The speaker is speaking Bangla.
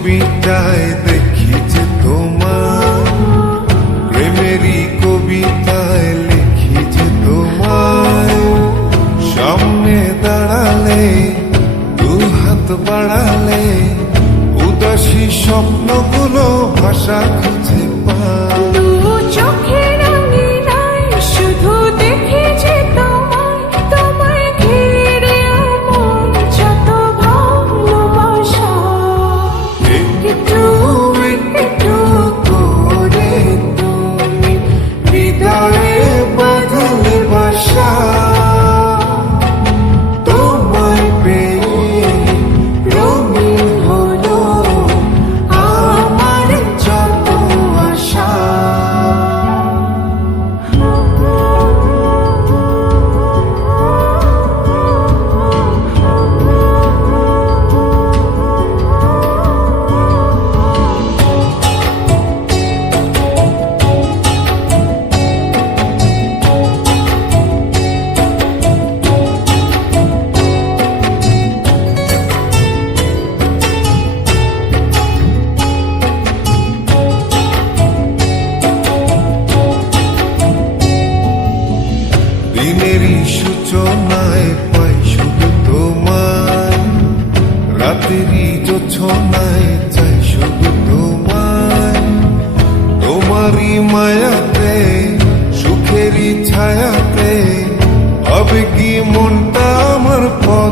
ছবিটায় দেখি যে তোমার। প্রেমেরই কবিতায় লিখি তোমায় সামনে দাঁড়ালে দু হাত বাড়ালে, উদাসী স্বপ্নগুলো ভাষা জোছনায় পাই শুধু তোমার রাতেরই জোছনায় চাই শুধু তোমার তোমারই মায়াতে, সুখেরই ছায়াতে, হবে কি মনটা আমার পথ?